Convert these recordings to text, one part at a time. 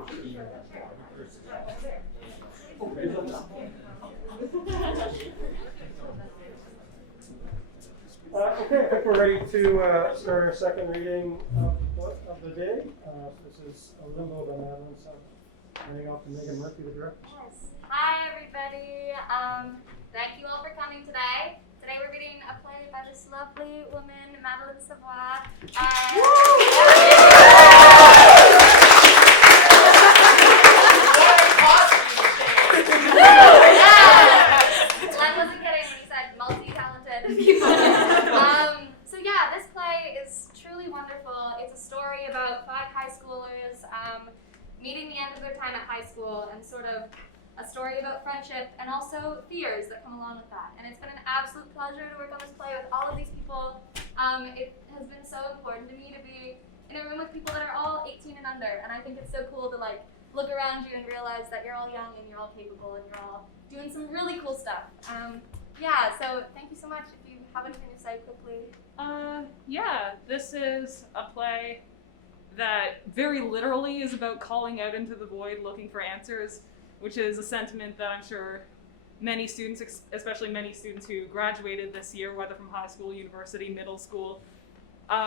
Okay, I think we're ready to start our second reading of the day. This is Limbo by Madeline. So, handing off to Megan Murphy, the director. Yes. Hi, everybody. Thank you all for coming today. Today we're reading a play by this lovely woman, Madeline Savoie. Glenn wasn't kidding when he said multi-talented people. So yeah, this play is truly wonderful. It's a story about 5 high schoolers meeting the end of their time at high school, and sort of a story about friendship and also fears that come along with that. And it's been an absolute pleasure to work on this play with all of these people. It has been so important to me to be in a room with people that are all 18 and under, and I think it's so cool to like look around you and realize that you're all young and you're all capable and you're all doing some really cool stuff. Yeah, so thank you so much. If you have anything to say quickly. Yeah, this is a play that very literally is about calling out into the void, looking for answers, which is a sentiment that I'm sure many students, especially many students who graduated this year, whether from high school, university, middle school,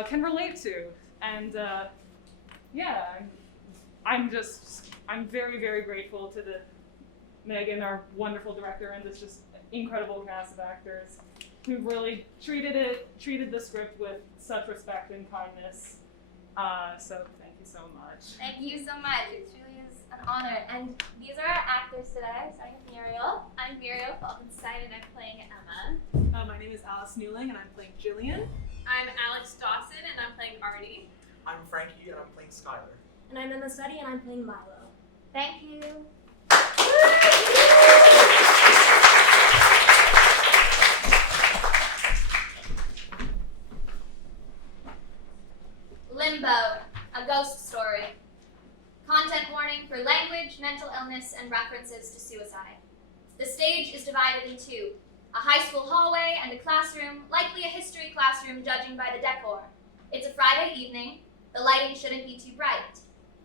can relate to. And yeah, I'm very, very grateful to Megan, our wonderful director, and this just incredible cast of actors who really treated the script with such respect and kindness. So thank you so much. Thank you so much. It truly is an honor. And these are our actors today, starting with Muriel. I'm Muriel Falkenstein, and I'm playing Emma. My name is Alice Newling, and I'm playing Jillian. I'm Alex Dawson, and I'm playing Artie. I'm Frankie, and I'm playing Skylar. And I'm Emma Study, and I'm playing Milo. Thank you. Limbo, a ghost story. Content warning for language, mental illness, and references to suicide. The stage is divided in 2, a high school hallway and a classroom, likely a history classroom judging by the decor. It's a Friday evening. The lighting shouldn't be too bright.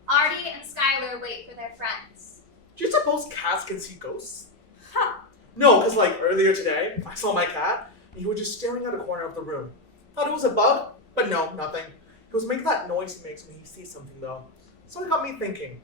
Artie and Skylar wait for their friends. Do you suppose cats can see ghosts? Huh. No, because like earlier today, I saw my cat, and he was just staring at a corner of the room. Thought it was a bug, but no, nothing. He was making that noise he makes when he sees something though. So it got me thinking,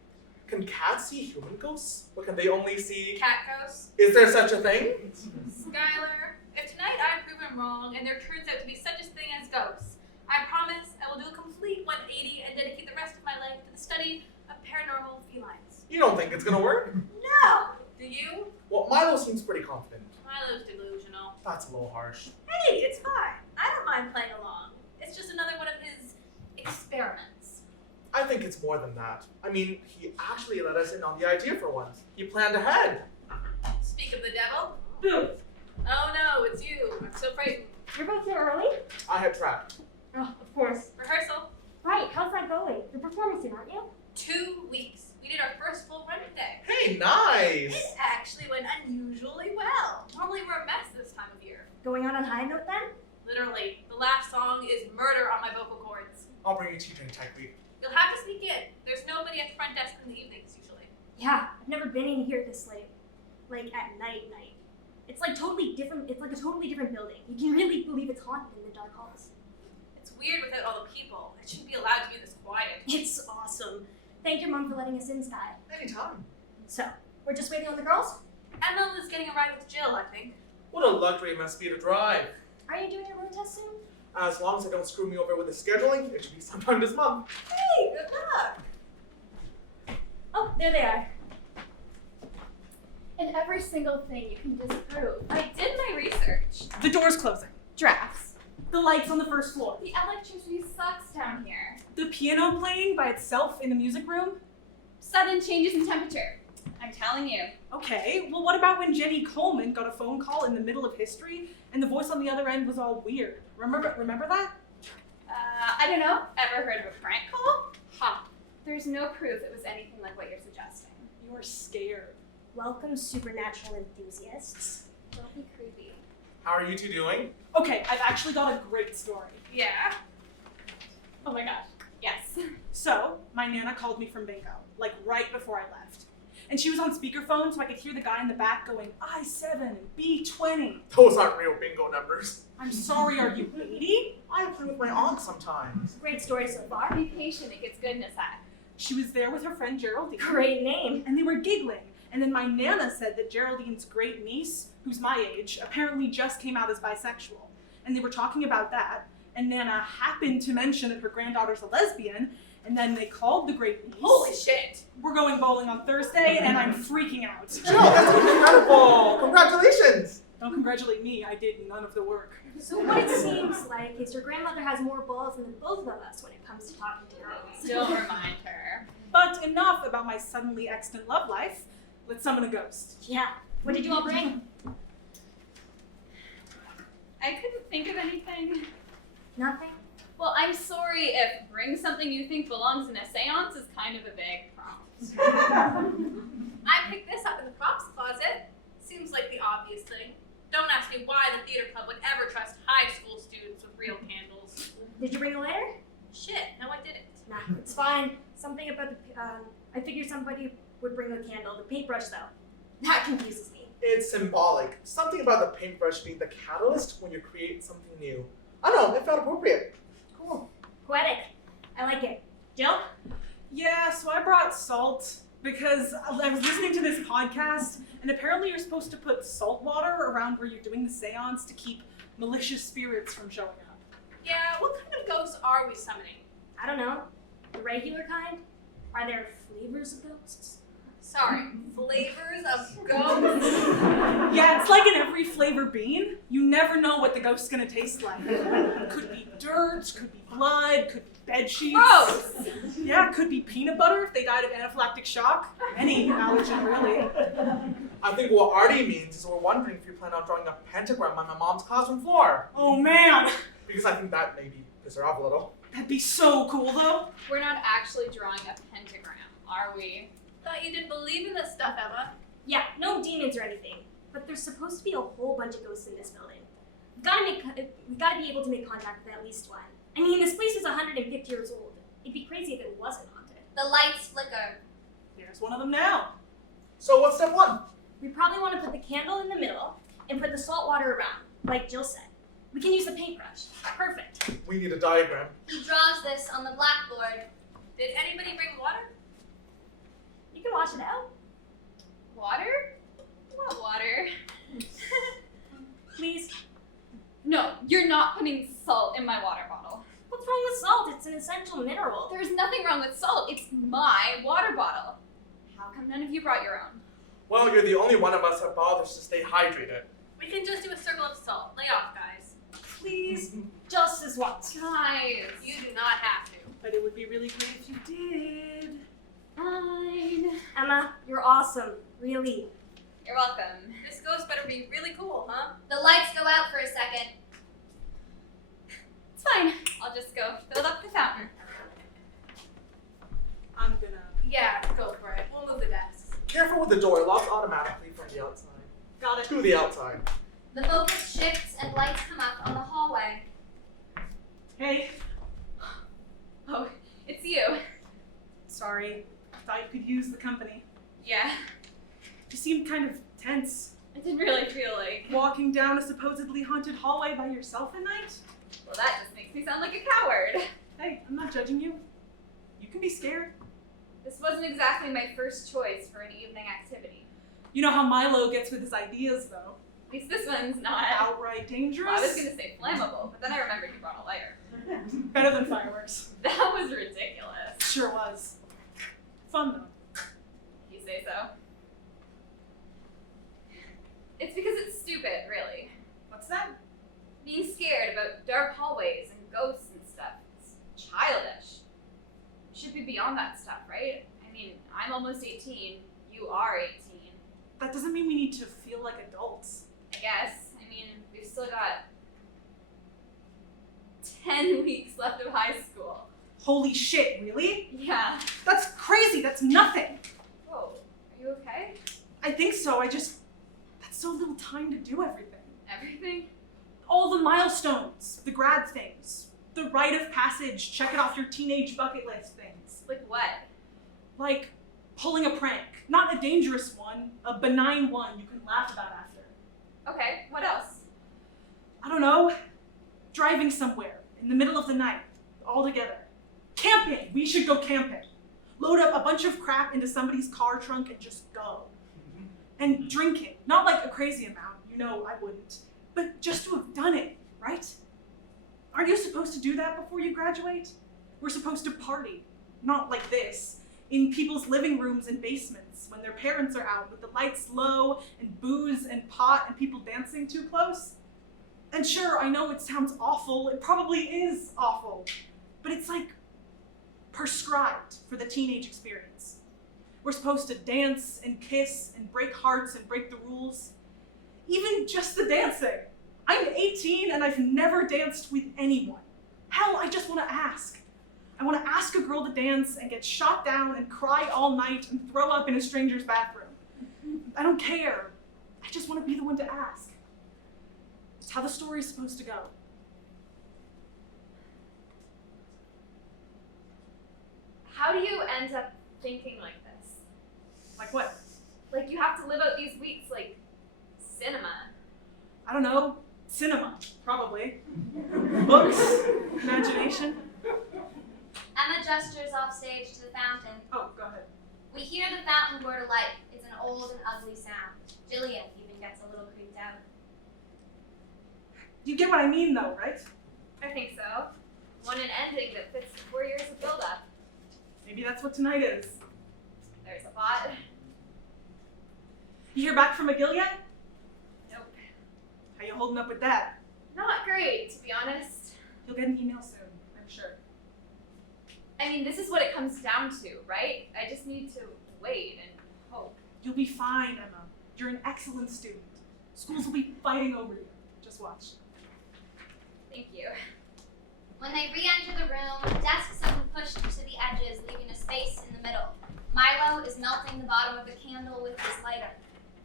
can cats see human ghosts? Or can they only see... Cat ghosts? Is there such a thing? Skylar, if tonight I'm proven wrong and there turns out to be such a thing as ghosts, I promise I will do a complete 180 and dedicate the rest of my life to the study of paranormal felines. You don't think it's gonna work? No! Do you? Well, Milo seems pretty confident. Milo's delusional. That's a little harsh. Hey, it's fine. I don't mind playing along. It's just another one of his experiments. I think it's more than that. I mean, he actually let us in on the idea for once. He planned ahead. Speak of the devil. Boo! Oh no, it's you. I'm so frightened. You're both here early? I had tracked. Oh, of course. Rehearsal. Right, how's that going? You're performing soon, aren't you? 2 weeks. We did our first full run today. Hey, nice! It actually went unusually well. Normally we're a mess this time of year. Going out on a high note then? Literally, the last song is murder on my vocal cords. I'll bring you tea during tech week. You'll have to sneak in. There's nobody at the front desk in the evenings usually. Yeah, I've never been in here this late. Like at night. It's like totally different. It's like a totally different building. You can really believe it's haunted in the dark halls. It's weird without all the people. It shouldn't be allowed to be this quiet. It's awesome. Thank your mom for letting us in, Sky. Anytime. So, we're just waiting on the girls? Emma was getting a ride with Jill, I think. What a luxury it must be to drive. Are you doing your road test soon? As long as I don't screw me over with the scheduling, it should be sometime this month. Hey, good luck. Oh, there they are. And every single thing you can disprove. I did my research. The door's closing. Drafts. The lights on the first floor. The electricity sucks down here. The piano playing by itself in the music room. Sudden changes in temperature. I'm telling you. Okay, well what about when Jenny Coleman got a phone call in the middle of history and the voice on the other end was all weird? Remember that? I don't know. Ever heard of a prank call? Ha. There's no proof it was anything like what you're suggesting. You're scared. Welcome, supernatural enthusiasts. Don't be creepy. How are you two doing? Okay, I've actually got a great story. Yeah. Oh my gosh. Yes. So, my Nana called me from bingo, like right before I left. And she was on speakerphone so I could hear the guy in the back going, I-7 and B20. Those aren't real bingo numbers. I'm sorry, are you 80? I play with my aunt sometimes. Great story so far. Be patient, it gets good in a sec. She was there with her friend Geraldine. Great name. And they were giggling. And then my Nana said that Geraldine's great niece, who's my age, apparently just came out as bisexual. And they were talking about that. And Nana happened to mention that her granddaughter's a lesbian. And then they called the great niece. Holy shit! We're going bowling on Thursday, and I'm freaking out. Jill, that's incredible! Congratulations! Don't congratulate me, I did none of the work. So what it seems like is your grandmother has more balls than both of us when it comes to talking to girls. Don't remind her. But enough about my suddenly extant love life. Let's summon a ghost. Yeah. What did you all bring? I couldn't think of anything. Nothing? Well, I'm sorry if bring something you think belongs in a seance is kind of a vague prompt. I picked this up in the props closet. Seems like the obvious thing. Don't ask me why the theater club would ever trust high school students with real candles. Did you bring a lighter? Shit, no I didn't. Nah, it's fine. Something about the, I figured somebody would bring a candle. The paintbrush, though. That confuses me. It's symbolic. Something about the paintbrush being the catalyst when you create something new. I don't know, it felt appropriate. Cool. Poetic. I like it. Jill? Yeah, so I brought salt because I was listening to this podcast, and apparently you're supposed to put salt water around where you're doing the seance to keep malicious spirits from showing up. Yeah, what kind of ghosts are we summoning? I don't know. The regular kind? Are there flavors of ghosts? Sorry, flavors of ghosts? Yeah, it's like in every flavor bean. You never know what the ghost's gonna taste like. Could be dirt, could be blood, could be bed sheets. Gross! Yeah, could be peanut butter if they died of anaphylactic shock. Any allergen, really. I think what Artie means is we're wondering if you plan on drawing a pentagram on my mom's classroom floor. Oh man, Because I think that maybe piss her off a little. that'd be so cool though. We're not actually drawing a pentagram, are we? Thought you didn't believe in this stuff, Emma. Yeah, no demons or anything. But there's supposed to be a whole bunch of ghosts in this building. We've gotta be able to make contact with at least one. I mean, this place is 150 years old. It'd be crazy if it wasn't haunted. The lights flicker. There's one of them now. So what's step one? We probably want to put the candle in the middle and put the salt water around, like Jill said. We can use the paintbrush. Perfect. We need a diagram. He draws this on the blackboard. Did anybody bring water? You can wash it out. Water? What water? Please. No, you're not putting salt in my water bottle. What's wrong with salt? It's an essential mineral. There's nothing wrong with salt. It's my water bottle. How come none of you brought your own? Well, you're the only one of us that bothers to stay hydrated. We can just do a circle of salt. Lay off, guys. Please. Just as once. Guys. You do not have to. But it would be really great if you did. Fine. Emma, you're awesome. Really. You're welcome. This ghost better be really cool, huh? The lights go out for a second. It's fine. I'll just go fill up the fountain. I'm gonna. Yeah, go for it. We'll move the desks. Careful with the door, it locks automatically from the outside. Got it. To the outside. The focus shifts and lights come up on the hallway. Hey, Oh, it's you. sorry. Thought you could use the company. Yeah. You seemed kind of tense. I didn't really feel like. Walking down a supposedly haunted hallway by yourself at night? Well, that just makes me sound like a coward. Hey, I'm not judging you. You can be scared. This wasn't exactly my first choice for an evening activity. You know how Milo gets with his ideas, though. At least this one's not. Outright dangerous. Well, I was gonna say flammable, but then I remembered you brought a lighter. Better than fireworks. That was ridiculous. Sure was. Fun, though. You say so. It's because it's stupid, really. What's that? Being scared about dark hallways and ghosts and stuff. It's childish. You should be beyond that stuff, right? I mean, I'm almost 18. You are 18. That doesn't mean we need to feel like adults. I guess. I mean, we've still got 10 weeks left of high school. Holy shit, really? Yeah. That's crazy, that's nothing. Whoa, are you okay? I think so, that's so little time to do everything. Everything? All the milestones, the grad things, the rite of passage, check it off your teenage bucket list things. Like what? Like pulling a prank. Not a dangerous one, a benign one you can laugh about after. Okay, what else? I don't know. Driving somewhere in the middle of the night, all together. Camping! We should go camping. Load up a bunch of crap into somebody's car trunk and just go. And drinking. Not like a crazy amount, you know I wouldn't. But just to have done it, right? Aren't you supposed to do that before you graduate? We're supposed to party. Not like this. In people's living rooms and basements when their parents are out with the lights low and booze and pot and people dancing too close. And sure, I know it sounds awful. It probably is awful. But it's like prescribed for the teenage experience. We're supposed to dance and kiss and break hearts and break the rules. Even just the dancing. I'm 18 and I've never danced with anyone. Hell, I just want to ask. I want to ask a girl to dance and get shot down and cry all night and throw up in a stranger's bathroom. I don't care. I just want to be the one to ask. It's how the story's supposed to go. How do you end up thinking like this? Like what? Like you have to live out these weeks like cinema. I don't know. Cinema, probably. Books, imagination. Emma gestures off stage to the fountain. Oh, go ahead. We hear the fountain roar to life. It's an old and ugly sound. Jillian even gets a little creeped out. You get what I mean, though, right? I think so. Want an ending that fits the 4 years of build-up. Maybe that's what tonight is. There's a bot. You hear back from McGill yet? Nope. How you holding up with that? Not great, to be honest. You'll get an email soon, I'm sure. I mean, this is what it comes down to, right? I just need to wait and hope. You'll be fine, Emma. You're an excellent student. Schools will be fighting over you. Just watch. Thank you. When they re-enter the room, desks have been pushed to the edges, leaving a space in the middle. Milo is melting the bottom of the candle with his lighter.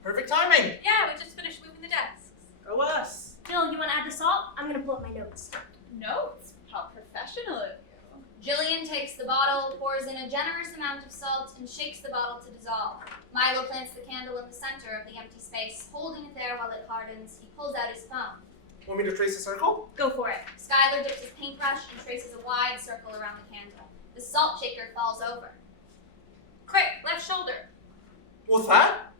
Perfect timing. Yeah, we just finished moving the desks. Go us. Phil, you want to add the salt? I'm going to pull up my notes. Notes? How professional of you. Jillian takes the bottle, pours in a generous amount of salt, and shakes the bottle to dissolve. Milo plants the candle in the center of the empty space, holding it there while it hardens. He pulls out his phone. Want me to trace a circle? Go for it. Skylar dips his paintbrush and traces a wide circle around the candle. The salt shaker falls over. Quick, left shoulder. What's that?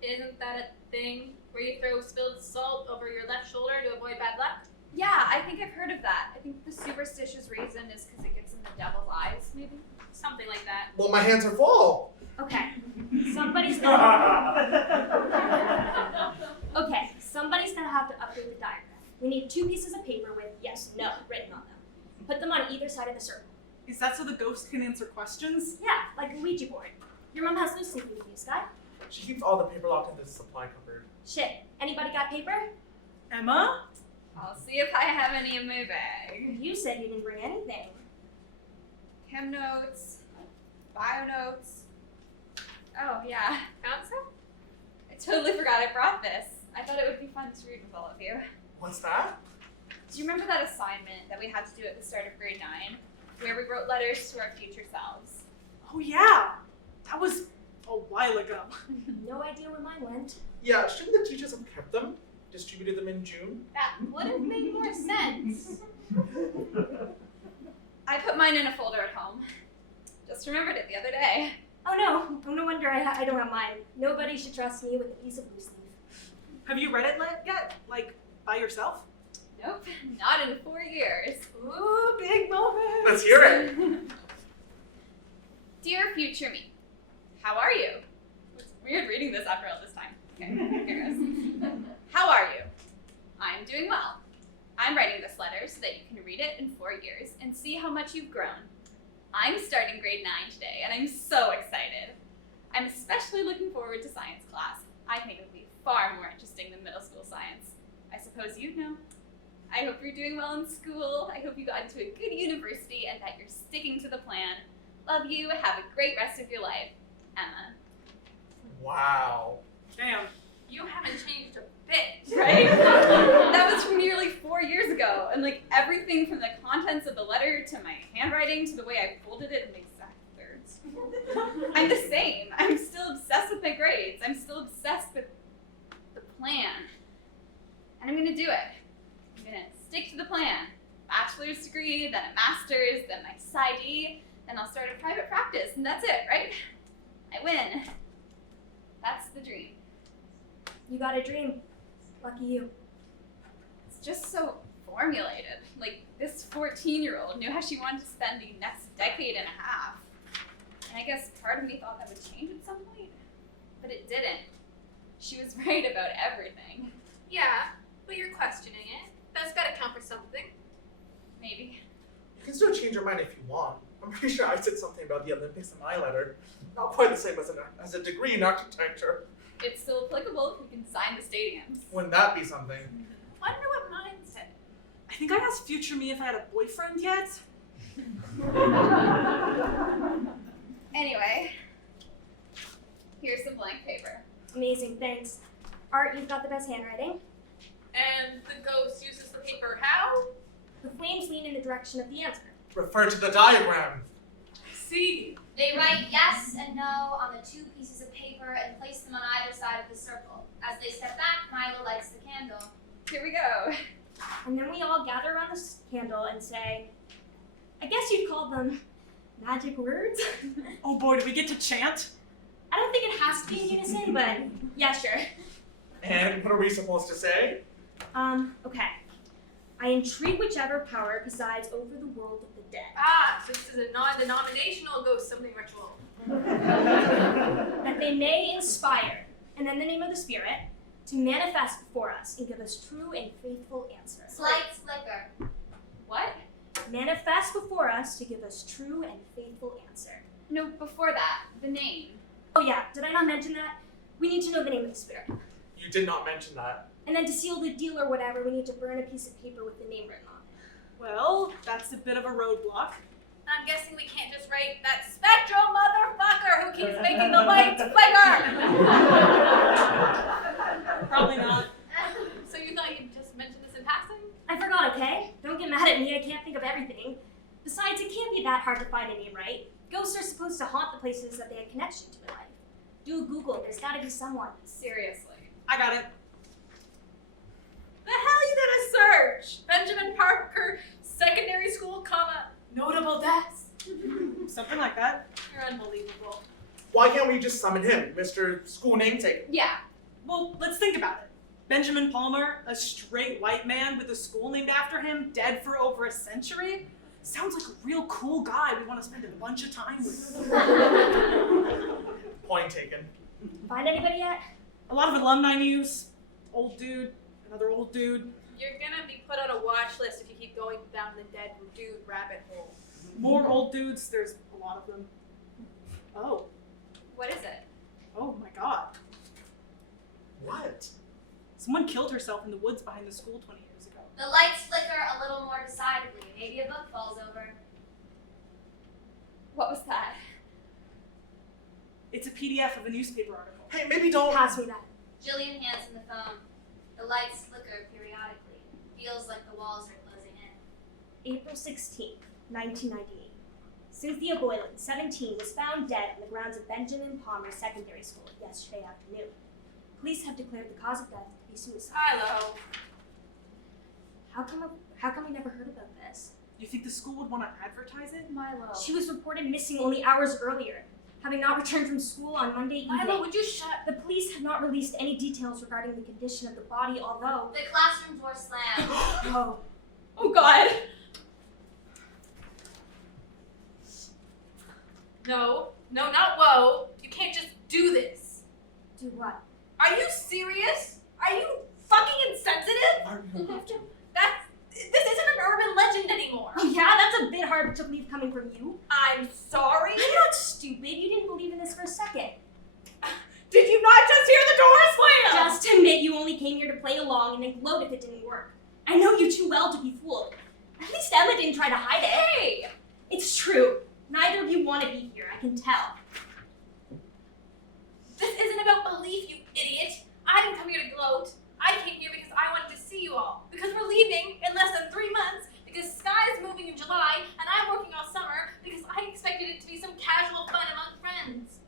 Isn't that a thing where you throw spilled salt over your left shoulder to avoid bad luck? Yeah, I think I've heard of that. I think the superstitious reason is because it gets in the devil's eyes, maybe? Something like that. Well, my hands are full. Okay. Somebody's gonna have to update the diagram. We need 2 pieces of paper with yes, no written on them. Put them on either side of the circle. Is that so the ghost can answer questions? Yeah, like a Ouija board. Your mom has no sympathy with you, Sky. She keeps all the paper locked in this supply cupboard. Shit. Anybody got paper? Emma? I'll see if I have any in my bag. You said you didn't bring anything. Chem notes, bio notes. Oh, yeah. Found some? I totally forgot I brought this. I thought it would be fun to read with all of you. What's that? Do you remember that assignment that we had to do at the start of grade 9, where we wrote letters to our future selves? Oh yeah. That was a while ago. No idea where mine went. Yeah, shouldn't the teachers have kept them? Distributed them in June? That would have made more sense. I put mine in a folder at home. Just remembered it the other day. Oh no. No wonder I don't have mine. Nobody should trust me with a piece of loose leaf. Have you read it yet? Like, by yourself? Nope, not in 4 years. Ooh, big moment. Let's hear it. Dear future me, how are you? It's weird reading this after all this time. Okay, here goes. How are you? I'm doing well. I'm writing this letter so that you can read it in 4 years and see how much you've grown. I'm starting grade 9 today, and I'm so excited. I'm especially looking forward to science class. I think it'll be far more interesting than middle school science. I suppose you know. I hope you're doing well in school. I hope you got into a good university and that you're sticking to the plan. Love you. Have a great rest of your life. Emma. Wow. Damn. You haven't changed a bit. Right? That was from nearly 4 years ago. And like everything from the contents of the letter to my handwriting to the way I folded it in the exact I'm the same. I'm still obsessed with my grades. I'm still obsessed with the plan. And I'm gonna do it. I'm gonna stick to the plan. Bachelor's degree, then a master's, then my PsyD, then I'll start a private practice, and that's it, right? I win. That's the dream. You got a dream. Lucky you. It's just so formulated. Like, this 14-year-old knew how she wanted to spend the next decade and a half. And I guess part of me thought that would change at some point, but it didn't. She was right about everything. Yeah, but you're questioning it. That's gotta count for something. Maybe. You can still change your mind if you want. I'm pretty sure I said something about the Olympics in my letter. Not quite the same as a degree in architecture. It's still applicable if you can design the stadiums. Wouldn't that be something? Wonder what mine said. I think I asked future me if I had a boyfriend yet. Anyway, here's some blank paper. Amazing, thanks. Art, you've got the best handwriting. And the ghost uses the paper how? The flames lean in the direction of the answer. Refer to the diagram. See. They write yes and no on the 2 pieces of paper and place them on either side of the circle. As they step back, Milo lights the candle. Here we go. And then we all gather around this candle and say, I guess you'd call them magic words? Oh boy, do we get to chant? I don't think it has to be in unison, but yeah, sure. And what are we supposed to say? Okay. I entreat whichever power presides over the world of the dead, Ah, so this is a non-denominational ghost summoning ritual. that they may inspire, and in the name of the Spirit, to manifest before us and give us true and faithful answers. Slight flicker. What? Manifest before us to give us true and faithful answer. No, before that, the name. Oh yeah, did I not mention that? We need to know the name of the Spirit. You did not mention that. And then to seal the deal or whatever, we need to burn a piece of paper with the name written on it. Well, that's a bit of a roadblock. I'm guessing we can't just write that spectral motherfucker who keeps making the lights flicker! Probably not. So you thought you'd just mention this in passing? I forgot, okay? Don't get mad at me, I can't think of everything. Besides, it can't be that hard to find a name, right? Ghosts are supposed to haunt the places that they have connection to in life. Do a Google, there's gotta be someone. Seriously. I got it. The hell you gonna search? Benjamin Parker, secondary school, comma, notable deaths? Something like that. You're unbelievable. Why can't we just summon him, Mr. School Namesake? Yeah. Well, let's think about it. Benjamin Palmer, a straight white man with a school named after him, dead for over a century? Sounds like a real cool guy we want to spend a bunch of time with. Point taken. Find anybody yet? A lot of alumni news. Old dude, another old dude. You're gonna be put on a watch list if you keep going down the dead dude rabbit hole. More old dudes, there's a lot of them. Oh, What is it? oh my god. What? Someone killed herself in the woods behind the school 20 years ago. The lights flicker a little more decidedly. Maybe a book falls over. What was that? It's a PDF of a newspaper article. Hey, maybe don't. Pass me that. Jillian hands him the phone. The lights flicker periodically. Feels like the walls are closing in. April 16th, 1998. Cynthia Boylan, 17, was found dead on the grounds of Benjamin Palmer Secondary School yesterday afternoon. Police have declared the cause of death to be suicide. Hello. How come we never heard about this? You think the school would want to advertise it? Milo. She was reported missing only hours earlier, having not returned from school on Monday evening. Milo, would you shut? The police have not released any details regarding the condition of the body, although... The classroom door slammed. Oh, Oh God. No, not whoa. You can't just do this. do what? Are you serious? Are you fucking insensitive? This isn't an urban legend anymore. Oh yeah, that's a bit hard to believe coming from you. I'm sorry. You're not stupid. You didn't believe in this for a second. Did you not just hear the door slam? Just admit you only came here to play along and then gloat if it didn't work. I know you too well to be fooled. At least Emma didn't try to hide it. Hey! It's true. Neither of you want to be here, I can tell. This isn't about belief, you idiot. I didn't come here to gloat. I came here because I wanted to see you all. Because we're leaving in less than 3 months. Because Sky is moving in July, and I'm working all summer because I expected it to be some casual fun among friends.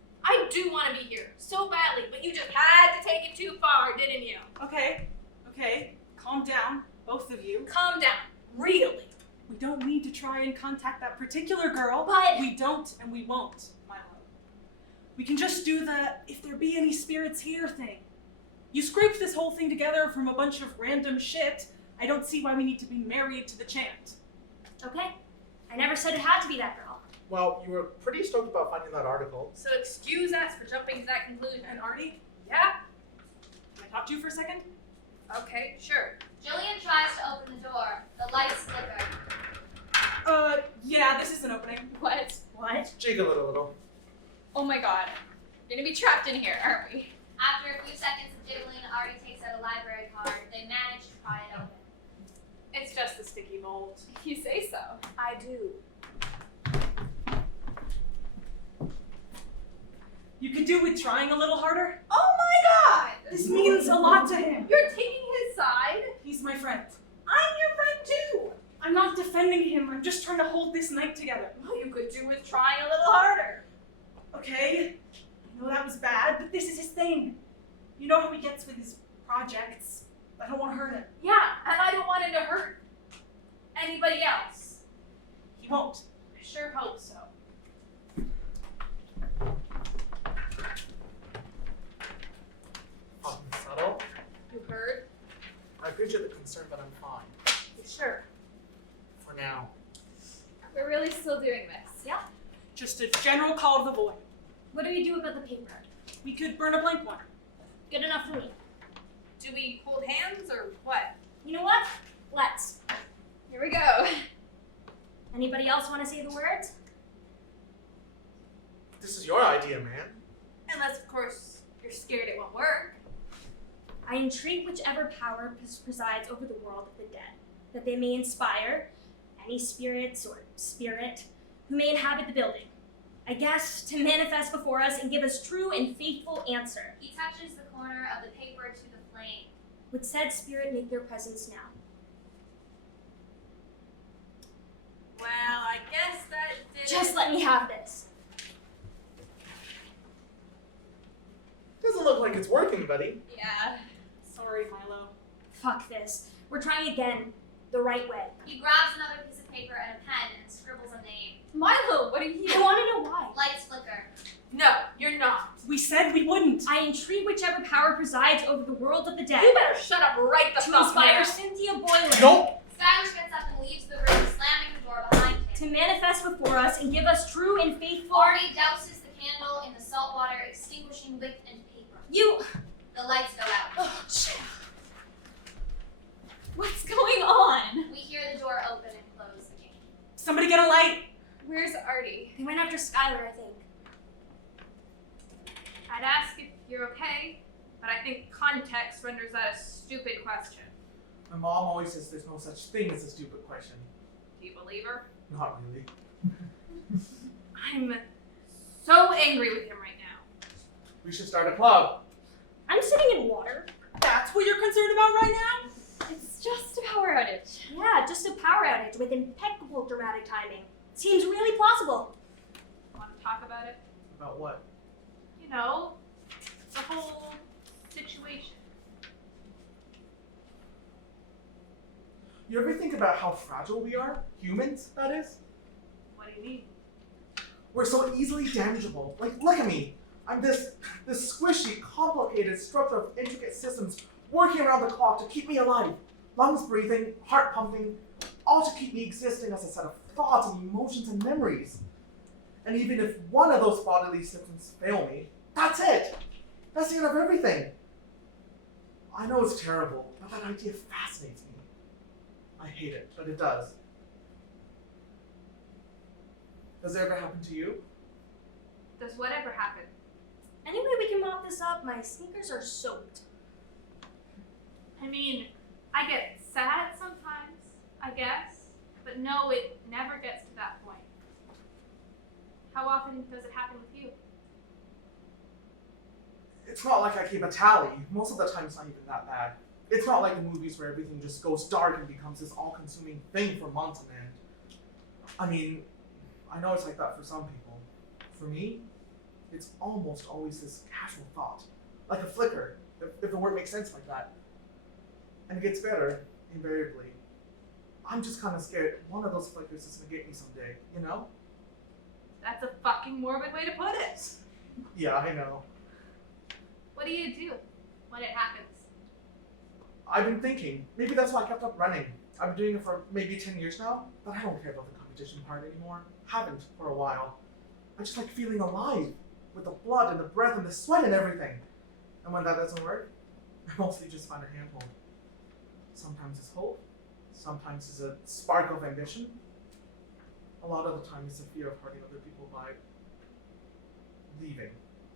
Okay, calm down, both of you. Calm down. Really. We don't need to try and contact that particular girl. But- We don't and we won't, Milo. We can just do the if there be any spirits here thing. You scraped this whole thing together from a bunch of random shit. I don't see why we need to be married to the chant. Okay. I never said it had to be that girl. Well, you were pretty stoked about finding that article. So excuse us for jumping to that conclusion. And Artie, Yeah? can I talk to you for a second? Okay, sure. Jillian tries to open the door. The lights flicker. Yeah, this is an opening. What? What? Jiggle it a little. Oh my god. We're gonna be trapped in here, aren't we? After a few seconds of jiggling, Artie takes out a library card. They manage to pry it open. It's just the sticky mold. You say so. I do. You could do with trying a little harder. Oh my god! This means a lot to him. You're taking his side? He's my friend. I'm your friend too! I'm not defending him, I'm just trying to hold this night together. Well, you could do with trying a little harder. Okay, I know that was bad, but this is his thing. You know how he gets with his projects. I don't want to hurt him. Yeah, and I don't want him to hurt anybody else. He won't. I sure hope so. Fucking subtle. You heard? I appreciate the concern, but I'm fine. You sure? For now. We're really still doing this. Yeah. Just a general call to the void. What do we do about the paper? We could burn a blank one. Good enough for me. Do we hold hands or what? You know what? Let's. Here we go. Anybody else want to say the words? This is your idea, man. Unless, of course, you're scared it won't work. I entreat whichever power presides over the world of the dead, that they may inspire any spirits or spirit who may inhabit the building. I guess to manifest before us and give us true and faithful answer. He touches the corner of the paper to the flame. Would said spirit make their presence now? Well, I guess that did. Just let me have this. Doesn't look like it's working, buddy. Yeah. Sorry, Milo. Fuck this. We're trying again, the right way. He grabs another piece of paper and a pen and scribbles a name. Milo, what are you? I want to know why. Lights flicker. No, you're not. We said we wouldn't. I entreat whichever power presides over the world of the dead. You better shut up right the To fuck inspire now. Cynthia Boylan. Nope. Skylar gets up and leaves the room, slamming the door behind him. To manifest before us and give us true and faithful. Artie douses the candle in the salt water, extinguishing wick and paper. You. The lights go out. Oh, shit. What's going on? We hear the door open and close again. Somebody get a light. Where's Artie? They went after Skylar, I think. I'd ask if you're okay, but I think context renders that a stupid question. My mom always says there's no such thing as a stupid question. Do you believe her? Not really. I'm so angry with him right now. We should start a club. I'm sitting in water. That's what you're concerned about right now? It's just a power outage. Yeah, just a power outage with impeccable dramatic timing. Seems really plausible. Want to talk about it? About what? You know, the whole situation. You ever think about how fragile we are? Humans, that is? What do you mean? We're so easily damageable. Like, look at me. I'm this squishy, complicated structure of intricate systems working around the clock to keep me alive. Lungs breathing, heart pumping, all to keep me existing as a set of thoughts and emotions and memories. And even if one of those bodily systems fail me, that's it. That's the end of everything. I know it's terrible, but that idea fascinates me. I hate it, but it does. Does it ever happen to you? Does whatever happen? Any way we can mop this up? My sneakers are soaked. I mean, I get sad sometimes, I guess, but no, it never gets to that point. How often does it happen with you? It's not like I keep a tally. Most of the time it's not even that bad. It's not like the movies where everything just goes dark and becomes this all-consuming thing for months on end. I mean, I know it's like that for some people. For me, it's almost always this casual thought. Like a flicker, if the word makes sense like that. And it gets better, invariably. I'm just kind of scared one of those flickers is gonna get me someday, you know? That's a fucking morbid way to put it. Yeah, I know. What do you do when it happens? I've been thinking, maybe that's why I kept up running. I've been doing it for maybe 10 years now, but I don't care about the competition part anymore. Haven't for a while. I just like feeling alive, with the blood and the breath and the sweat and everything. And when that doesn't work, I mostly just find a handhold. Sometimes it's hope, sometimes it's a spark of ambition. A lot of the time it's the fear of hurting other people by leaving,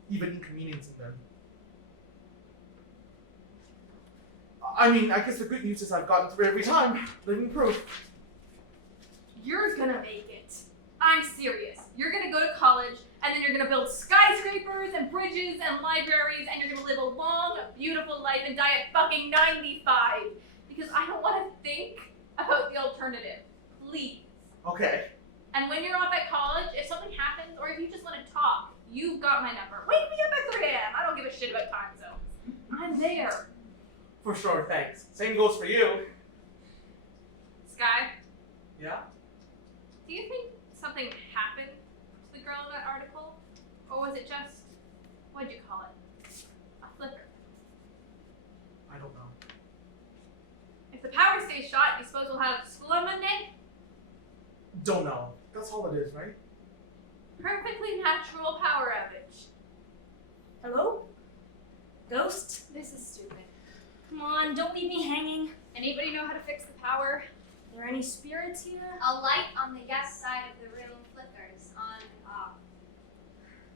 even inconveniencing them. I mean, I guess the good news is I've gotten through every time, living proof. You're gonna make it. I'm serious. You're gonna go to college, and then you're gonna build skyscrapers and bridges and libraries, and you're gonna live a long, beautiful life and die at fucking 95. Because I don't want to think about the alternative. Please. Okay. And when you're off at college, if something happens, or if you just want to talk, you've got my number. Wake me up at 3 a.m. I don't give a shit about time zones. I'm there. For sure, thanks. Same goes for you. Sky, Yeah? do you think something happened to the girl in that article? Or was it just, what'd you call it? A flicker? I don't know. If the power stays shot, you suppose we'll have school on Monday? Don't know. That's all it is, right? Perfectly natural power outage. Hello? Ghost? This is stupid. Come on, don't leave me hanging. Anybody know how to fix the power? Are there any spirits here? A light on the yes side of the room flickers on and off.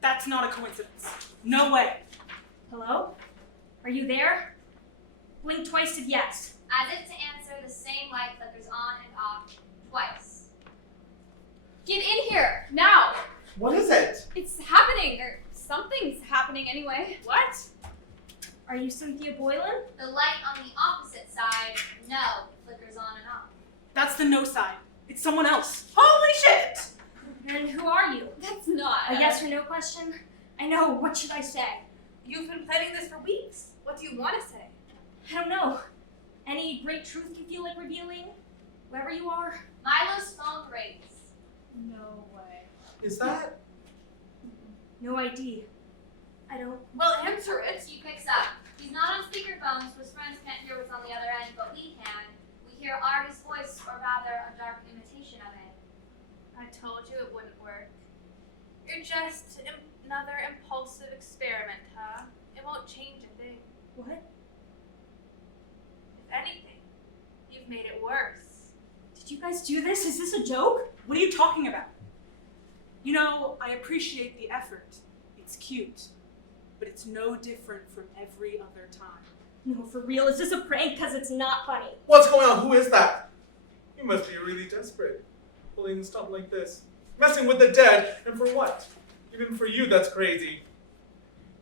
That's not a coincidence. No way. Hello? Are you there? Blink twice if yes. As if to answer, the same light flickers on and off twice. Get in here, now! What is it? It's happening, or something's happening anyway. What? Are you Cynthia Boylan? The light on the opposite side, no, flickers on and off. That's the no side. It's someone else. Holy shit! And who are you? That's not A yes or no question? I know, what should I say? You've been planning this for weeks. What do you want to say? I don't know. Any great truth you feel like revealing? Whoever you are? Milo's phone rings. No way. Is that? No ID. I don't. Well, answer it. He picks up. He's not on speakerphone, so his friends can't hear what's on the other end, but we can. We hear Artie's voice, or rather, a dark imitation of it. I told you it wouldn't work. You're just another impulsive experiment, huh? It won't change a thing. What? If anything, you've made it worse. Did you guys do this? Is this a joke? What are you talking about? You know, I appreciate the effort. It's cute. But it's no different from every other time. No, for real, is this a prank? Because it's not funny. What's going on? Who is that? You must be really desperate. Pulling stuff like this. Messing with the dead. And for what? Even for you, that's crazy.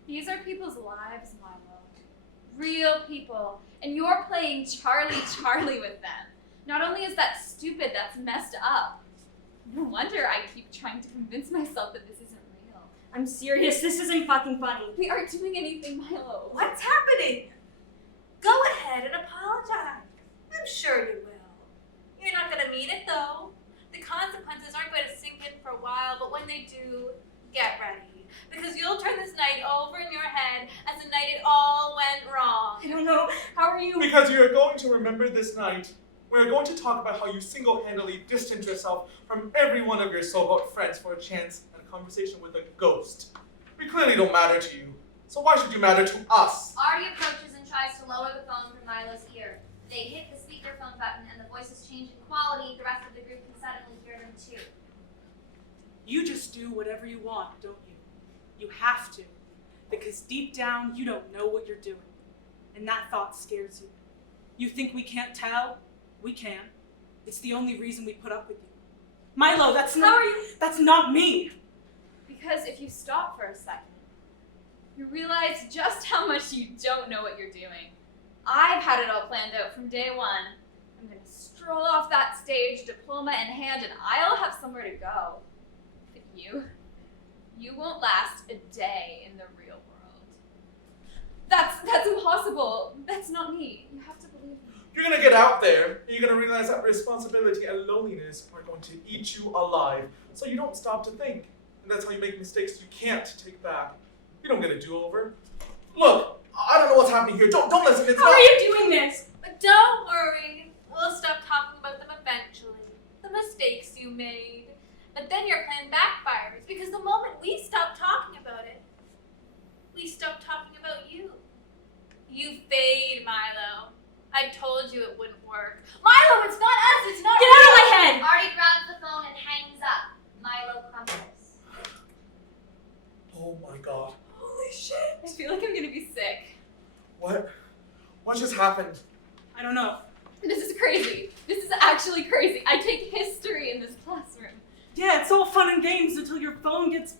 These are people's lives, Milo. Real people. And you're playing Charlie with them. Not only is that stupid, that's messed up. No wonder I keep trying to convince myself that this isn't real. I'm serious, this isn't fucking funny. We aren't doing anything, Milo. What's happening? Go ahead and apologize. I'm sure you will. You're not going to mean it, though. The consequences aren't going to sink in for a while, but when they do, get ready. Because you'll turn this night over in your head as the night it all went wrong. I don't know, how are you? Because you are going to remember this night. We are going to talk about how you single-handedly distanced yourself from every one of your so-called friends for a chance at a conversation with a ghost. We clearly don't matter to you, so why should you matter to us? Artie approaches and tries to lower the phone from Milo's ear. They hit the speakerphone button and the voices change in quality. The rest of the group can suddenly hear them too. You just do whatever you want, don't you? You have to. Because deep down, you don't know what you're doing. And that thought scares you. You think we can't tell? We can. It's the only reason we put up with you. Milo, that's not me! Because if you stop for a second, you realize just how much you don't know what you're doing. I've had it all planned out from day one. I'm gonna stroll off that stage, diploma in hand, and I'll have somewhere to go. But you won't last a day in the real world. That's impossible. That's not me. You have to believe me. You're gonna get out there, and you're gonna realize that responsibility and loneliness are going to eat you alive. So you don't stop to think. And that's how you make mistakes you can't take back. You don't get a do-over. Look, I don't know what's happening here. Don't listen. It's How not. are you doing this? But don't worry, we'll stop talking about them eventually. The mistakes you made. But then your plan backfires because the moment we stop talking about it, we stop talking about you. You fade, Milo. I told you it wouldn't work. Milo, it's not us, it's not Get out of my head! Artie grabs the phone and hangs up. Milo crumbles. Oh my god. Holy shit. I feel like I'm gonna be sick. What? What just happened? I don't know. This is crazy. This is actually crazy. I take history in this classroom. Yeah, it's all fun and games until your phone gets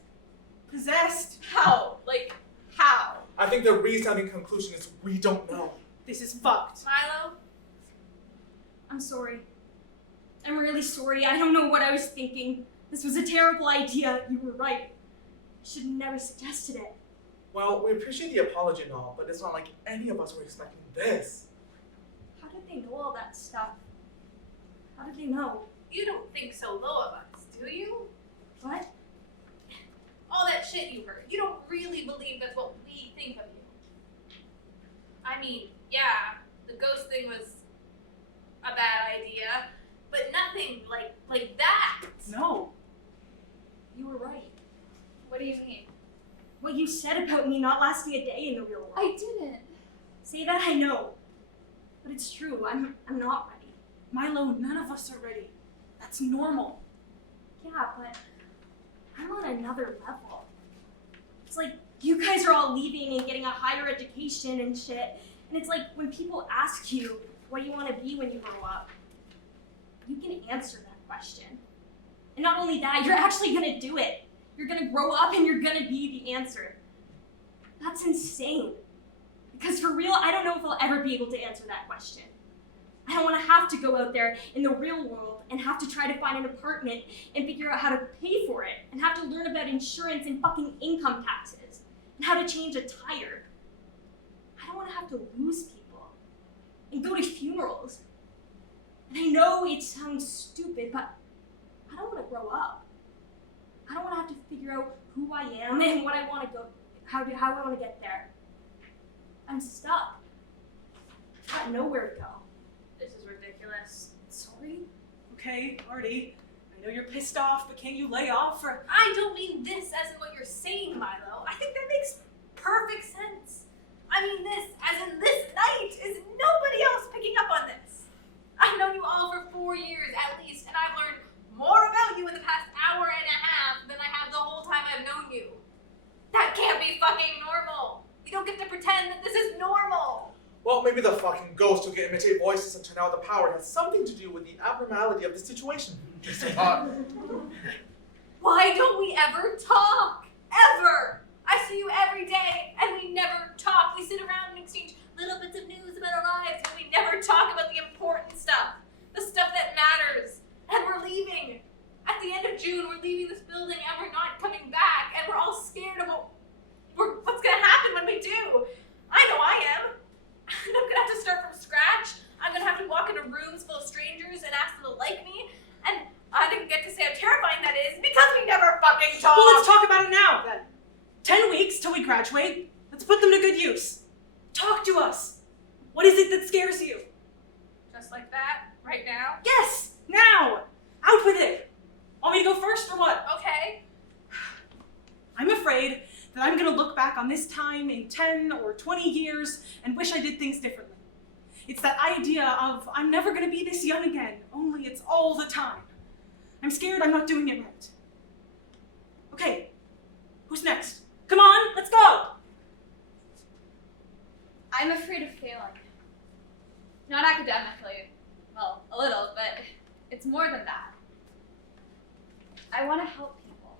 possessed. How? Like, how? I think the resounding conclusion is we don't know. This is fucked. Milo, I'm sorry. I'm really sorry. I don't know what I was thinking. This was a terrible idea. You were right. I should have never suggested it. Well, we appreciate the apology and all, but it's not like any of us were expecting this. How did they know all that stuff? How did they know? you don't think so low of us, do you? What? All that shit you heard, you don't really believe that's what we think of you. I mean, yeah, the ghost thing was a bad idea, but nothing like that. No. You were right. What do you mean? What you said about me not lasting a day in the real world. I didn't. Say that I know. But it's true. I'm not ready. Milo, none of us are ready. That's normal. Yeah, but I'm on another level. It's like you guys are all leaving and getting a higher education and shit. And it's like when people ask you what you want to be when you grow up, you can answer that question. And not only that, you're actually going to do it. You're going to grow up and you're going to be the answer. That's insane. Because for real, I don't know if I'll ever be able to answer that question. I don't want to have to go out there in the real world and have to try to find an apartment and figure out how to pay for it and have to learn about insurance and fucking income taxes and how to change a tire. I don't want to have to lose people and go to funerals. And I know it sounds stupid, but I don't want to grow up. I don't want to have to figure out who I am and what I want to go, how I want to get there. I'm stuck. I've got nowhere to go. This is ridiculous. Sorry? Okay, Artie. I know you're pissed off, but can't you lay off for... I don't mean this as in what you're saying, Milo. I think that makes perfect sense. I mean this as in this night. Is nobody else picking up on this? I've known you all for 4 years at least, and I've learned more about you in the past hour and a half than I have the whole time I've known you. That can't be fucking normal. You don't get to pretend that this is normal. Well, maybe the fucking ghost who can imitate voices and turn out the power has something to do with the abnormality of the situation. Just a thought. Why don't we ever talk? Ever! I see you every day, and we never talk. We sit around and exchange little bits of news about our lives, but we never talk about the important stuff. The stuff that matters. And we're leaving. At the end of June, we're leaving this building, and we're not coming back, and we're all scared of what's gonna happen when we do. I know I am. And I'm gonna have to start from scratch. I'm gonna have to walk into rooms full of strangers and ask them to like me. And I didn't get to say how terrifying that is because we never fucking talk. Well, let's talk about it now, then. 10 weeks till we graduate. Let's put them to good use. Talk to us. What is it that scares you? Just like that, right now? Yes, now. Out with it. Want me to go first or what? Okay. I'm afraid that I'm going to look back on this time in 10 or 20 years and wish I did things differently. It's that idea of I'm never going to be this young again, only it's all the time. I'm scared I'm not doing it right. Okay, who's next? Come on, let's go! I'm afraid of failing. Not academically. Well, a little, but it's more than that. I want to help people.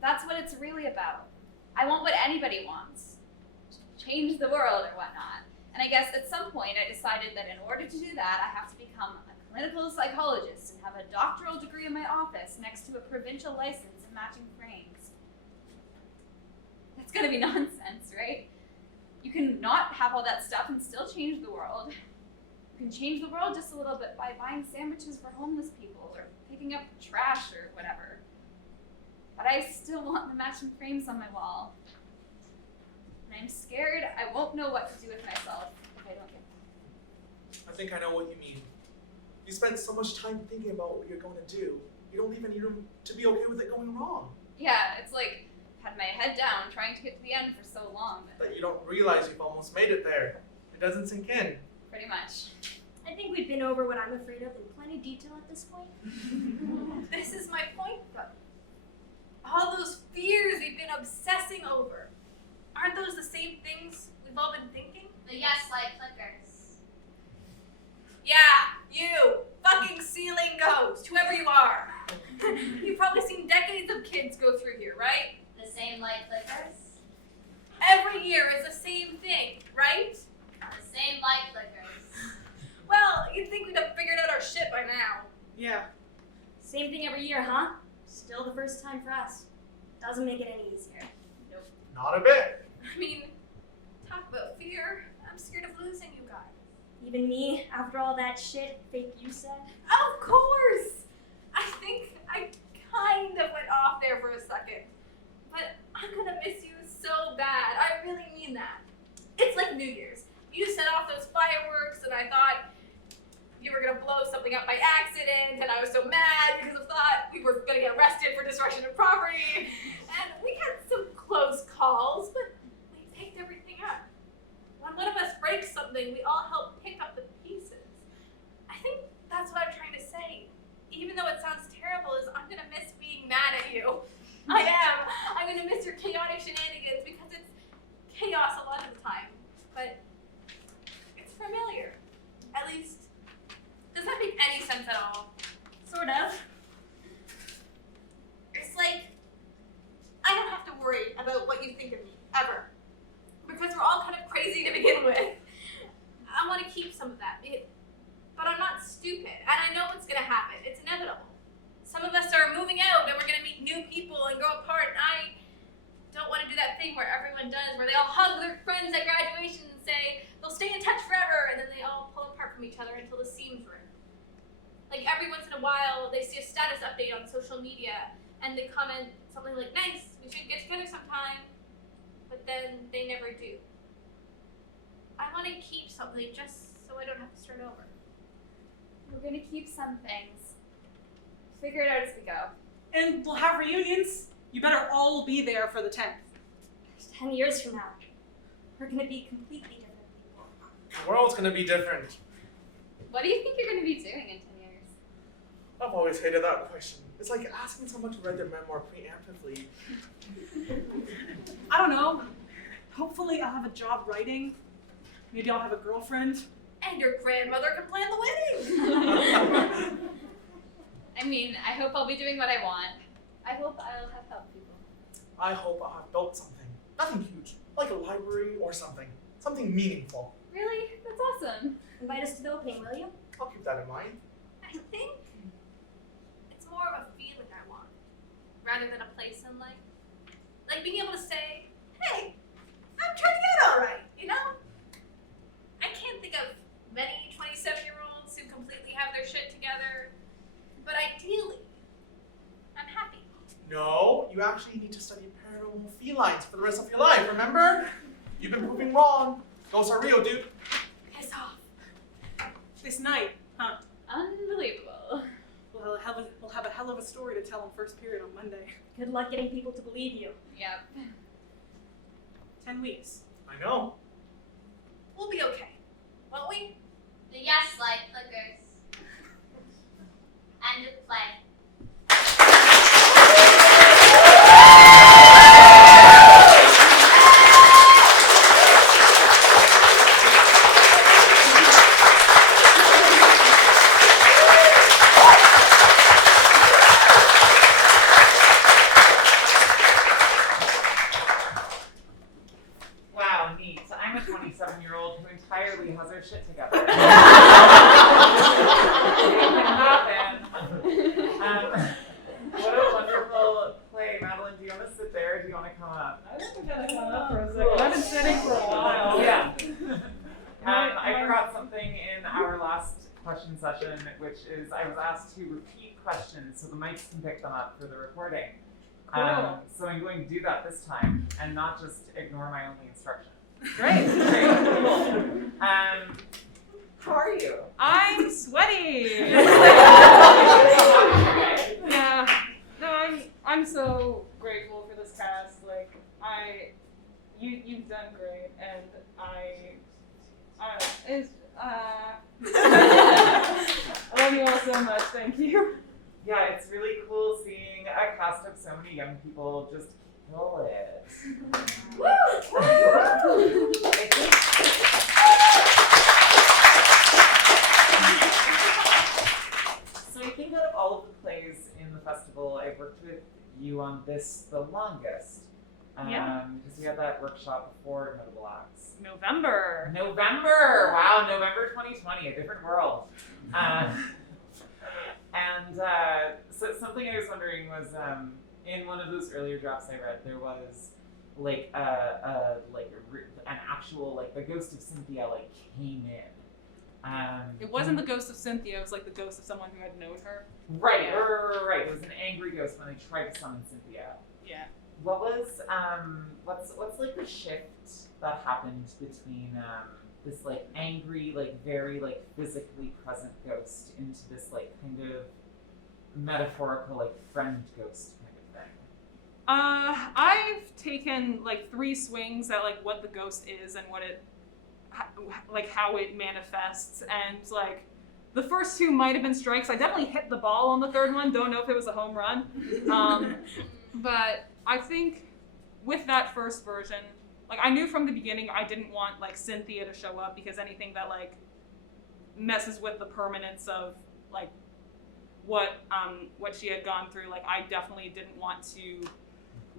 That's what it's really about. I want what anybody wants. Change the world or whatnot. And I guess at some point I decided that in order to do that, I have to become a clinical psychologist and have a doctoral degree in my office next to a provincial license and matching frames. That's gonna be nonsense, right? You can not have all that stuff and still change the world. You can change the world just a little bit by buying sandwiches for homeless people or picking up trash or whatever. But I still want the matching frames on my wall. And I'm scared I won't know what to do with myself if I don't get them. I think I know what you mean. You spend so much time thinking about what you're going to do, you don't leave any room to be okay with it going wrong. Yeah, it's like I've had my head down trying to get to the end for so long. That you don't realize you've almost made it there. It doesn't sink in. Pretty much. I think we've been over what I'm afraid of in plenty of detail at this point. This is my point, though. All those fears we've been obsessing over, aren't those the same things we've all been thinking? The yes light flickers. Yeah, you, fucking ceiling ghost, whoever you are. You've probably seen decades of kids go through here, right? The same light flickers. Every year is the same thing, right? The same light flickers. Well, you'd think we'd have figured out our shit by now. Yeah. Same thing every year, huh? Still the first time for us. Doesn't make it any easier. Not a bit. I mean, talk about fear. I'm scared of losing you guys. Even me, after all that shit fake you said. Of course! I think I kind of went off there for a second. But I'm gonna miss you so bad. I really mean that. It's like New Year's. You set off those fireworks and I thought you were gonna blow something up by accident, and I was so mad because I thought we were gonna get arrested for destruction of property. And we had some close calls, but we picked everything up. When one of us breaks something, we all help pick up the pieces. I think that's what I'm trying to say. Even though it sounds terrible, is I'm gonna miss being mad at you. I am. I'm gonna miss your chaotic shenanigans because it's chaos a lot of the time. But it's familiar. At least, does that make any sense at all? Sort of. It's like, I don't have to worry about what you think of me, ever. Because we're all kind of crazy to begin with. I want to keep some of that. But I'm not stupid, and I know what's going to happen. It's inevitable. Some of us are moving out, and we're going to meet new people and grow apart, and I don't want to do that thing where everyone does, where they all hug their friends at graduation and say they'll stay in touch forever, and then they all pull apart from each other until the seams rip. Like every once in a while, they see a status update on social media, and they comment something like, nice, we should get together sometime, but then they never do. I want to keep something just so I don't have to start over. We're gonna keep some things. Figure it out as we go. And we'll have reunions. You better all be there for the 10th. 10 years from now, we're gonna be completely different people. The world's gonna be different. What do you think you're gonna be doing in 10 years? I've always hated that question. It's like asking someone to read their memoir preemptively. I don't know. Hopefully I'll have a job writing. Maybe I'll have a girlfriend. And your grandmother can plan the wedding. I mean, I hope I'll be doing what I want. I hope I'll have helped people. I hope I'll have built something. Nothing huge, like a library or something. Something meaningful. Really? That's awesome. Invite us to the opening, will you? I'll keep that in mind. I think it's more of a feeling I want, rather than a place in life. Like being able to say, hey, I'm turning out all right, you know? I can't think of many 27-year-olds who completely have their shit together, but ideally, I'm happy. No, you actually need to study paranormal felines for the rest of your life, remember? You've been proving wrong. Ghosts are real, dude. Piss off. This night, huh? Unbelievable. We'll have a hell of a story to tell in first period on Monday. Good luck getting people to believe you. Yep. 10 weeks. I know. We'll be okay, won't we? The yes light flickers. End of play. Wow, neat. question session, which is I was asked to repeat questions so the mics can pick them up for the recording. Cool. So I'm going to do that this time and not just ignore my only instruction. Great. Cool. How are you? I'm sweaty. Yeah. No, I'm so grateful for this cast. Like you've done great, and I love you all so much. Thank you. Yeah, it's really cool seeing a cast of so many young people just kill it. So I think out of all of the plays in the festival, I've worked with you on this the longest. Yeah. Because we had that workshop before Notable Acts. November. Wow, November 2020, a different world. So something I was wondering was, in one of those earlier drafts I read, there was like an actual like the ghost of Cynthia like came in. It wasn't the ghost of Cynthia. It was like the ghost of someone who had known her. Right. It was an angry ghost when they tried to summon Cynthia. Yeah. What was what's like the shift that happened between this like angry, like very like physically present ghost into this like kind of metaphorical like friend ghost kind of thing? I've taken like 3 swings at like what the ghost is and what it like how it manifests, and like the first 2 might have been strikes. I definitely hit the ball on the 3rd one. Don't know if it was a home run. But I think with that first version, like I knew from the beginning I didn't want like Cynthia to show up, because anything that like messes with the permanence of like what she had gone through, like I definitely didn't want to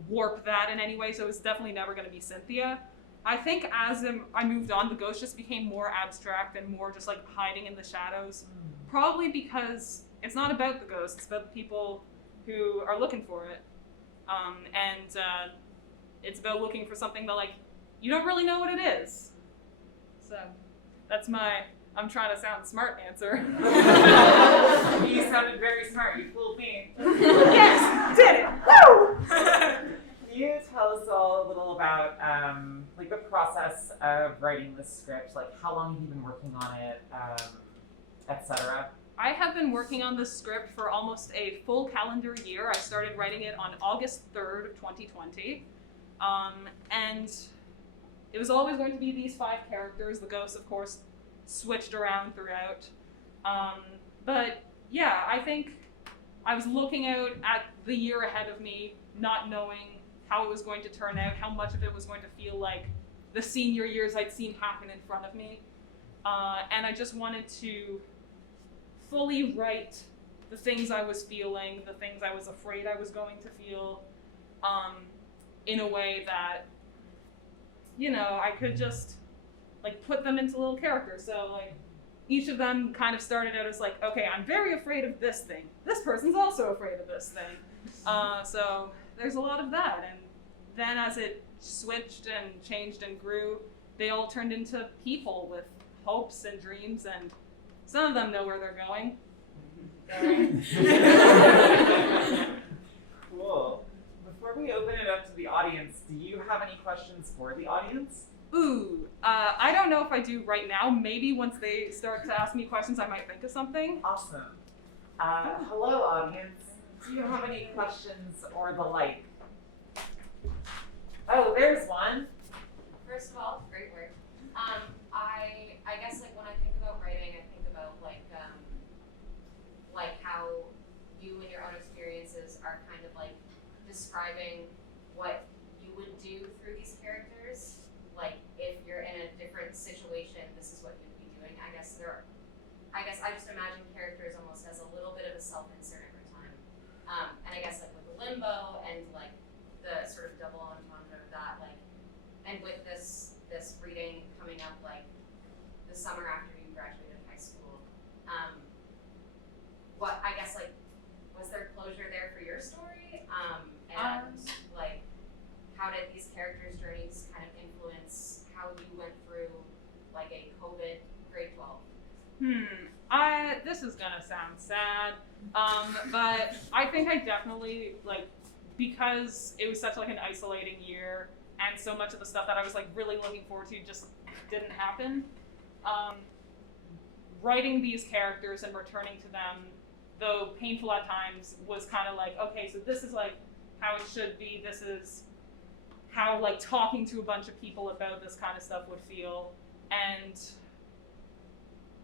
warp that in any way, so it was definitely never going to be Cynthia. I think as I moved on, the ghost just became more abstract and more just like hiding in the shadows, probably because it's not about the ghost, it's about the people who are looking for it. And it's about looking for something that like you don't really know what it is. So that's my I'm trying to sound smart answer. You sounded very smart. You fooled me. Yes, did it. Woo! Can you tell us all a little about like the process of writing this script? Like how long have you been working on it, etc.? I have been working on this script for almost a full calendar year. I started writing it on August 3rd of 2020. And it was always going to be these 5 characters. The ghosts, of course, switched around throughout. But yeah, I think I was looking out at the year ahead of me, not knowing how it was going to turn out, how much of it was going to feel like the senior years I'd seen happen in front of me. And I just wanted to fully write the things I was feeling, the things I was afraid I was going to feel, in a way that, you know, I could just like put them into little characters. So like each of them kind of started out as like, okay, I'm very afraid of this thing. This person's also afraid of this thing. So there's a lot of that. And then as it switched and changed and grew, they all turned into people with hopes and dreams, and some of them know where they're going. Cool. Before we open it up to the audience, do you have any questions for the audience? Ooh, I don't know if I do right now. Maybe once they start to ask me questions, I might think of something. Awesome. Hello, audience. Do you have any questions or the like? Oh, there's one. First of all, great work. I guess like when I think about writing, I think about like how you and your own experiences are kind of like describing what you would do through these characters. Like if you're in a different situation, this is what you'd be doing. I guess I just imagine characters almost as a little bit of a self-insert every time. And I guess like with Limbo and like the sort of double entendre of that, like, and with this reading coming up like the summer after you graduated high school, what I guess like was there closure there for your story? And like how did these characters' journeys kind of influence how you went through like a COVID grade 12? This is gonna sound sad, but I think I definitely, like, because it was such like an isolating year, and so much of the stuff that I was like really looking forward to just didn't happen. Writing these characters and returning to them, though painful at times, was kind of like, okay, so this is like how it should be. This is how like talking to a bunch of people about this kind of stuff would feel, and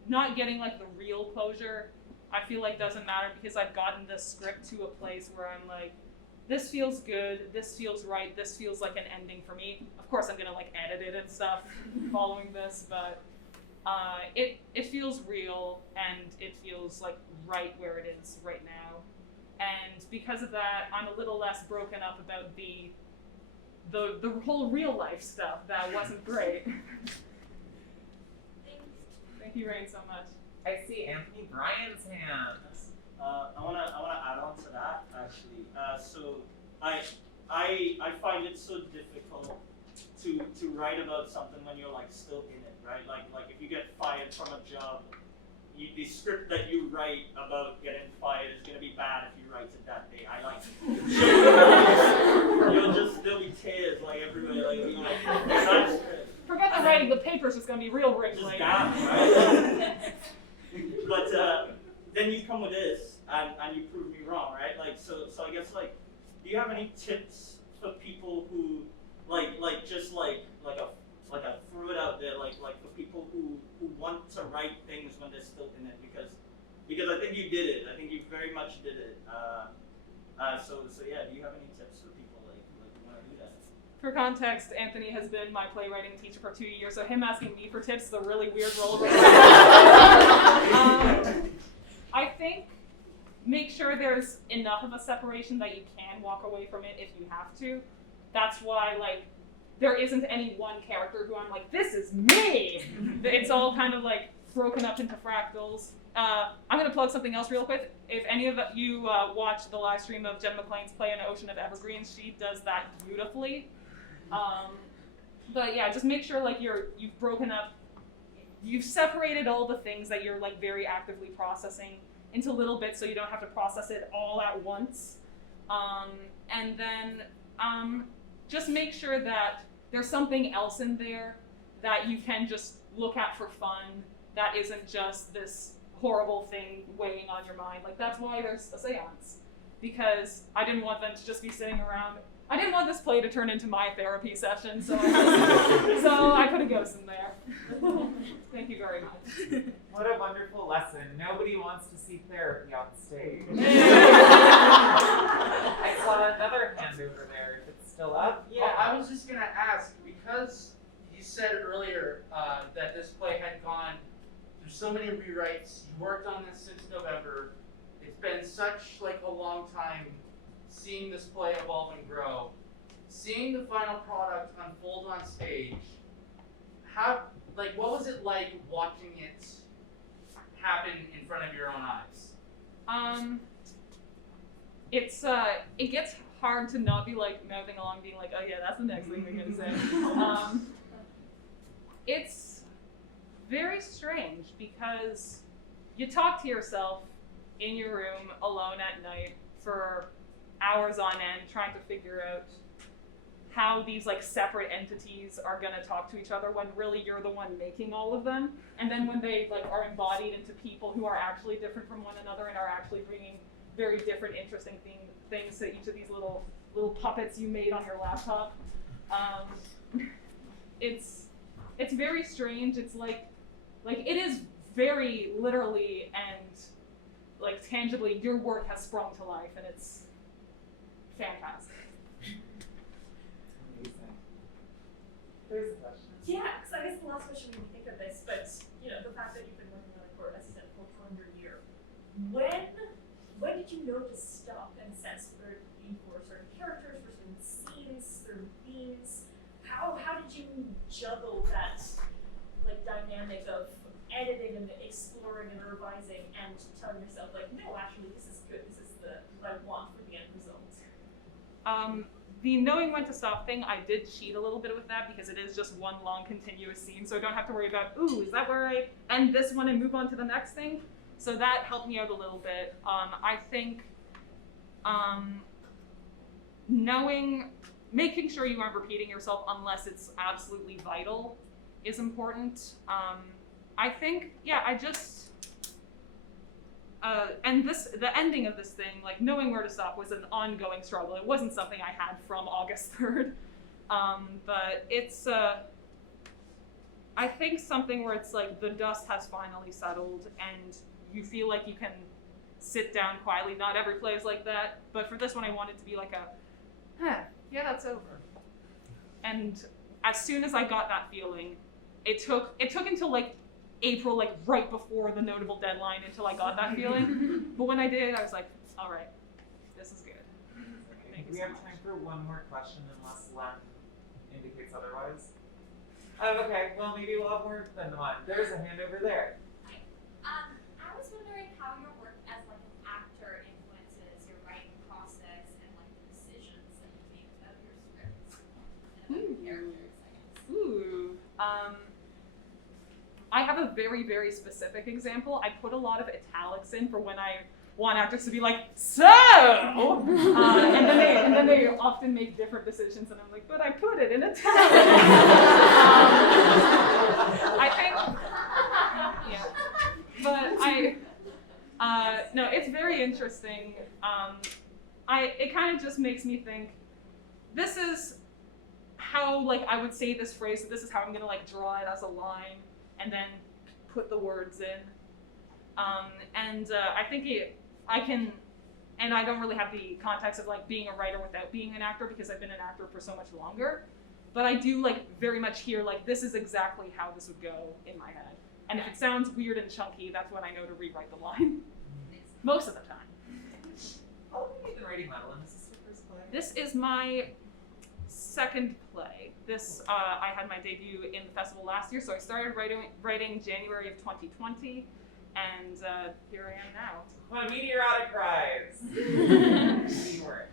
not getting like the real closure, I feel like doesn't matter because I've gotten this script to a place where I'm like, this feels good, this feels right, this feels like an ending for me. Of course, I'm gonna like edit it and stuff following this, but it feels real and it feels like right where it is right now. And because of that, I'm a little less broken up about the whole real life stuff that wasn't great. Thank you, Rain, so much. I see Anthony Bryan's hand. I wanna add on to that actually. So I find it so difficult to write about something when you're like still in it, right? Like if you get fired from a job, the script that you write about getting fired is gonna be bad if you write it that day. I like there'll be tears like everywhere, like that's Forget the writing, the paper's just gonna be real written just later. down, right? But then you come with this and you prove me wrong, right? Like so I guess like, do you have any tips for people who like I threw it out there, like for people who want to write things when they're still in it, because I think you did it. I think you very much did it. So yeah, do you have any tips for people like who want to do that? For context, Anthony has been my playwriting teacher for 2 years, so him asking me for tips is a really weird role. I think make sure there's enough of a separation that you can walk away from it if you have to. That's why, like, there isn't any one character who I'm like, this is me! It's all kind of like broken up into fractals. I'm gonna plug something else real quick. If any of you watch the live stream of Jen McClain's play An Ocean of Evergreens, she does that beautifully. But yeah, just make sure like you've broken up, you've separated all the things that you're like very actively processing into little bits so you don't have to process it all at once. And then just make sure that there's something else in there that you can just look at for fun that isn't just this horrible thing weighing on your mind. Like, that's why there's a seance, because I didn't want them to just be sitting around. I didn't want this play to turn into my therapy session, so I put a ghost in there. Thank you very much. What a wonderful lesson. Nobody wants to see therapy on stage. I saw another hand over there. If it's still up. Yeah, I was just gonna ask, because you said earlier that this play had gone through so many rewrites. You worked on this since November. It's been such like a long time seeing this play evolve and grow. Seeing the final product unfold on stage, what was it like watching it happen in front of your own eyes? It gets hard to not be like mouthing along, being like, oh yeah, that's the next thing we're gonna say. It's very strange because you talk to yourself in your room alone at night for hours on end trying to figure out how these like separate entities are gonna talk to each other when really you're the one making all of them. And then when they like are embodied into people who are actually different from one another and are actually bringing very different, interesting things to each of these little puppets you made on your laptop. It's very strange. It's like it is very literally and like tangibly your work has sprung to life, and it's fantastic. Amazing. There's a question. Yeah, because I guess the last question made me think of this, but you know, the fact that you've been working on it for, as you said, a full calendar year. When did you know to stop and assess where you for certain characters, for certain scenes, certain themes? How did you juggle that like dynamic of editing and exploring and revising and telling yourself like, no, actually this is good, this is what I want for the end result? The knowing when to stop thing, I did cheat a little bit with that because it is just one long continuous scene, so I don't have to worry about, ooh, is that where I end this one and move on to the next thing? So that helped me out a little bit. I think making sure you aren't repeating yourself unless it's absolutely vital is important. I think, the ending of this thing, like knowing where to stop was an ongoing struggle. It wasn't something I had from August 3rd. But it's, I think something where it's like the dust has finally settled and you feel like you can sit down quietly. Not every play is like that, but for this one I wanted to be like yeah, that's over. And as soon as I got that feeling, it took until like April, like right before the notable deadline, until I got that feeling. But when I did, I was like, all right, this is good. Thank you We so have much. time for one more question unless Len indicates otherwise. Okay, well maybe we'll have more than one. There's a hand over there. I was wondering how your work as like an actor influences your writing process and like the decisions that you make about your scripts and about your characters, I guess. Ooh. I have a very, very specific example. I put a lot of italics in for when I want actors to be like, so, and then they often make different decisions, and I'm like, but I put it in italics. I think, yeah, but no, it's very interesting. It kind of just makes me think, this is how, like, I would say this phrase, so this is how I'm gonna like draw it as a line, and then put the words in. I think I can, and I don't really have the context of like being a writer without being an actor because I've been an actor for so much longer, but I do like very much hear like this is exactly how this would go in my head. And if it sounds weird and chunky, that's when I know to rewrite the line. Most of the time. How long have you been writing, Madeline? Is this your first play? This is my second play. This, I had my debut in the festival last year, so I started writing January of 2020, and here I am now. What a meteoric rise! Teamwork.